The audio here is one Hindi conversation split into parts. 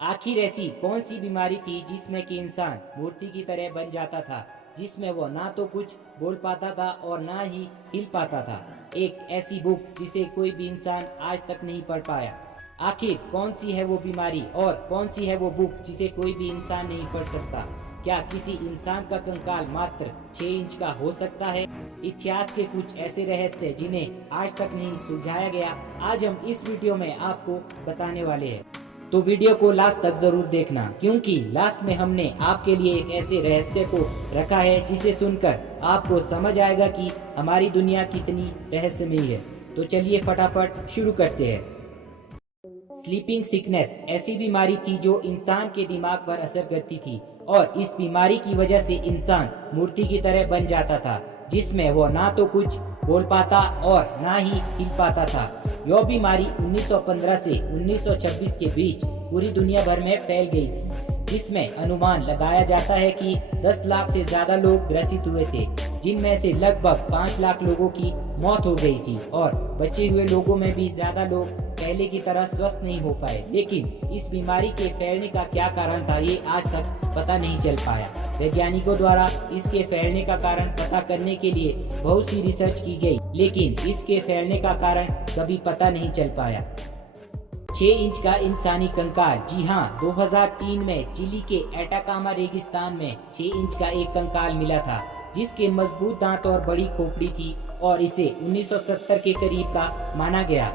आखिर ऐसी कौन सी बीमारी थी जिसमें कि इंसान मूर्ति की तरह बन जाता था, जिसमें वो ना तो कुछ बोल पाता था और ना ही हिल पाता था। एक ऐसी बुक जिसे कोई भी इंसान आज तक नहीं पढ़ पाया। आखिर कौन सी है वो बीमारी और कौन सी है वो बुक जिसे कोई भी इंसान नहीं पढ़ सकता? क्या किसी इंसान का कंकाल मात्र 6 इंच का हो सकता है? इतिहास के कुछ ऐसे रहस्य जिन्हें आज तक नहीं सुलझाया गया, आज हम इस वीडियो में आपको बताने वाले हैं। तो वीडियो को लास्ट तक जरूर देखना, क्योंकि लास्ट में हमने आपके लिए एक ऐसे रहस्य को रखा है जिसे सुनकर आपको समझ आएगा कि हमारी दुनिया कितनी रहस्यमयी है। तो चलिए फटाफट शुरू करते हैं। स्लीपिंग सिकनेस ऐसी बीमारी थी जो इंसान के दिमाग पर असर करती थी और इस बीमारी की वजह से इंसान मूर्ति की तरह बन जाता था, जिसमें वो ना तो कुछ बोल पाता और ना ही हिल पाता था। यह बीमारी 1915 से 1926 के बीच पूरी दुनिया भर में फैल गई थी, जिसमें अनुमान लगाया जाता है कि 10 लाख से ज्यादा लोग ग्रसित हुए थे, जिनमें से लगभग 5 लाख लोगों की मौत हो गई थी और बचे हुए लोगों में भी ज्यादा लोग पहले की तरह स्वस्थ नहीं हो पाए। लेकिन इस बीमारी के फैलने का क्या कारण था, ये आज तक पता नहीं चल पाया। वैज्ञानिकों द्वारा इसके फैलने का कारण पता करने के लिए बहुत सी रिसर्च की गई, लेकिन इसके फैलने का कारण कभी पता नहीं चल पाया। 6 इंच का इंसानी कंकाल, जी हाँ, 2003 में चिली के एटाकामा रेगिस्तान में 6 इंच का एक कंकाल मिला था, जिसके मजबूत दांत और बड़ी खोपड़ी थी और इसे 1970 के करीब का माना गया।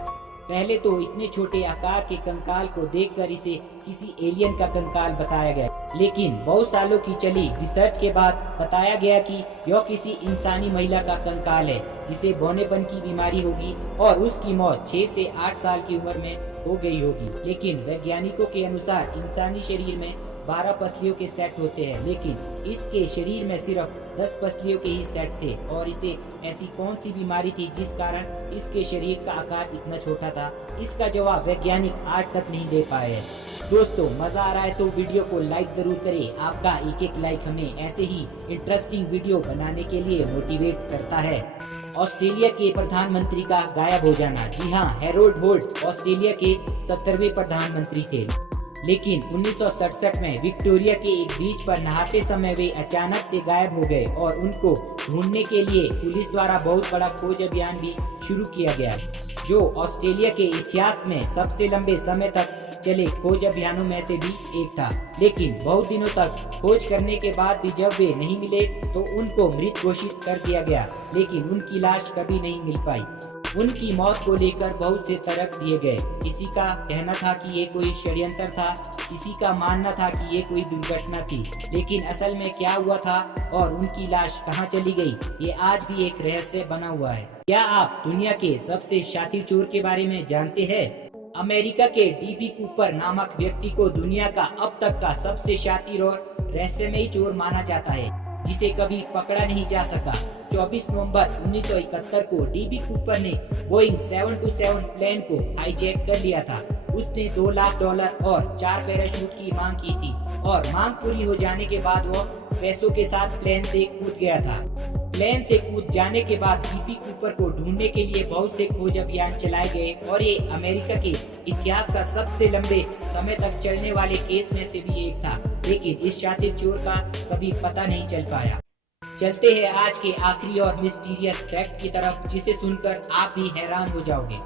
पहले तो इतने छोटे आकार के कंकाल को देखकर इसे किसी एलियन का कंकाल बताया गया, लेकिन बहुत सालों की चली रिसर्च के बाद बताया गया कि यह किसी इंसानी महिला का कंकाल है, जिसे बौनेपन की बीमारी होगी और उसकी मौत 6 से 8 साल की उम्र में हो गई होगी। लेकिन वैज्ञानिकों के अनुसार इंसानी शरीर में 12 पसलियों के सेट होते हैं, लेकिन इसके शरीर में सिर्फ 10 पसलियों के ही सेट थे। और इसे ऐसी कौन सी बीमारी थी जिस कारण इसके शरीर का आकार इतना छोटा था? इसका जवाब वैज्ञानिक आज तक नहीं दे पाए हैं। दोस्तों, मजा आ रहा है तो वीडियो को लाइक जरूर करें। आपका एक लाइक हमें ऐसे ही इंटरेस्टिंग वीडियो बनाने के लिए मोटिवेट करता है। ऑस्ट्रेलिया के प्रधानमंत्री का गायब हो जाना। जी हाँ, हैरोल्ड होल्ट ऑस्ट्रेलिया के 70वें प्रधानमंत्री थे, लेकिन 1967 में विक्टोरिया के एक बीच पर नहाते समय वे अचानक से गायब हो गए और उनको ढूंढने के लिए पुलिस द्वारा बहुत बड़ा खोज अभियान भी शुरू किया गया, जो ऑस्ट्रेलिया के इतिहास में सबसे लंबे समय तक चले खोज अभियानों में से भी एक था। लेकिन बहुत दिनों तक खोज करने के बाद भी जब वे नहीं मिले तो उनको मृत घोषित कर दिया गया, लेकिन उनकी लाश कभी नहीं मिल पाई। उनकी मौत को लेकर बहुत से तर्क दिए गए। किसी का कहना था कि ये कोई षड्यंत्र था, किसी का मानना था कि ये कोई दुर्घटना थी, लेकिन असल में क्या हुआ था और उनकी लाश कहां चली गई, ये आज भी एक रहस्य बना हुआ है। क्या आप दुनिया के सबसे शातिर चोर के बारे में जानते हैं? अमेरिका के डीबी कूपर नामक व्यक्ति को दुनिया का अब तक का सबसे शातिर और रहस्यमयी चोर माना जाता है, जिसे कभी पकड़ा नहीं जा सका। 24 नवंबर 1971 को डीबी कूपर ने बोइंग 727 प्लेन को हाईजैक कर लिया था। उसने $2 लाख और 4 पैराशूट की मांग की थी और मांग पूरी हो जाने के बाद वो पैसों के साथ प्लेन से कूद गया था। प्लेन से कूद जाने के बाद डीबी कूपर को ढूंढने के लिए बहुत से खोज अभियान चलाए गए और ये अमेरिका के इतिहास का सबसे लंबे समय तक चलने वाले केस में से भी एक था, लेकिन इस शातिर चोर का कभी पता नहीं चल पाया। चलते हैं आज के आखिरी और मिस्टीरियस फैक्ट की तरफ, जिसे सुनकर आप भी हैरान हो जाओगे।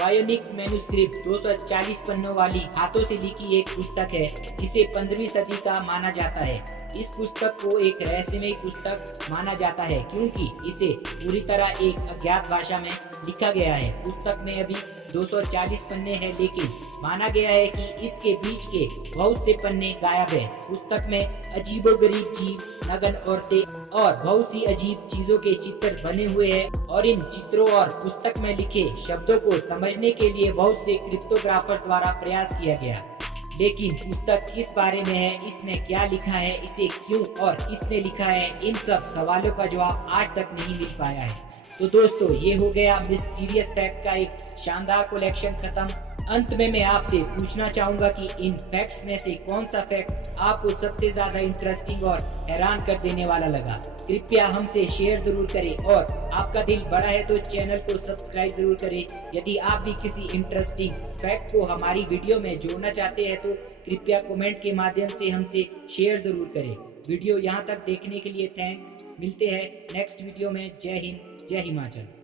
बायोनिक मैन्युस्क्रिप्ट 240 पन्नों वाली हाथों से लिखी एक पुस्तक है, जिसे 15वीं सदी का माना जाता है। इस पुस्तक को एक रहस्यमयी पुस्तक माना जाता है क्योंकि इसे पूरी तरह एक अज्ञात भाषा में लिखा गया है। पुस्तक में अभी 240 पन्ने हैं, लेकिन माना गया है कि इसके बीच के बहुत से पन्ने गायब है। पुस्तक में अजीबोगरीब जीव, नग्न औरतें और बहुत सी अजीब चीजों के चित्र बने हुए हैं और इन चित्रों और पुस्तक में लिखे शब्दों को समझने के लिए बहुत से क्रिप्टोग्राफर्स द्वारा प्रयास किया गया। लेकिन पुस्तक किस बारे में है, इसमें क्या लिखा है, इसे क्यों और किसने लिखा है, इन सब सवालों का जवाब आज तक नहीं मिल पाया है। तो दोस्तों, ये हो गया मिस्टीरियस फैक्ट का एक शानदार कलेक्शन खत्म। अंत में मैं आपसे पूछना चाहूंगा कि इन फैक्ट्स में से कौन सा फैक्ट आपको सबसे ज्यादा इंटरेस्टिंग और हैरान कर देने वाला लगा। कृपया हमसे शेयर जरूर करें और आपका दिल बड़ा है तो चैनल को सब्सक्राइब जरूर करें। यदि आप भी किसी इंटरेस्टिंग फैक्ट को हमारी वीडियो में जोड़ना चाहते हैं तो कृपया कमेंट के माध्यम से हमसे शेयर जरूर करें। वीडियो यहाँ तक देखने के लिए थैंक्स। मिलते हैं नेक्स्ट वीडियो में। जय हिंद, जय हिमाचल।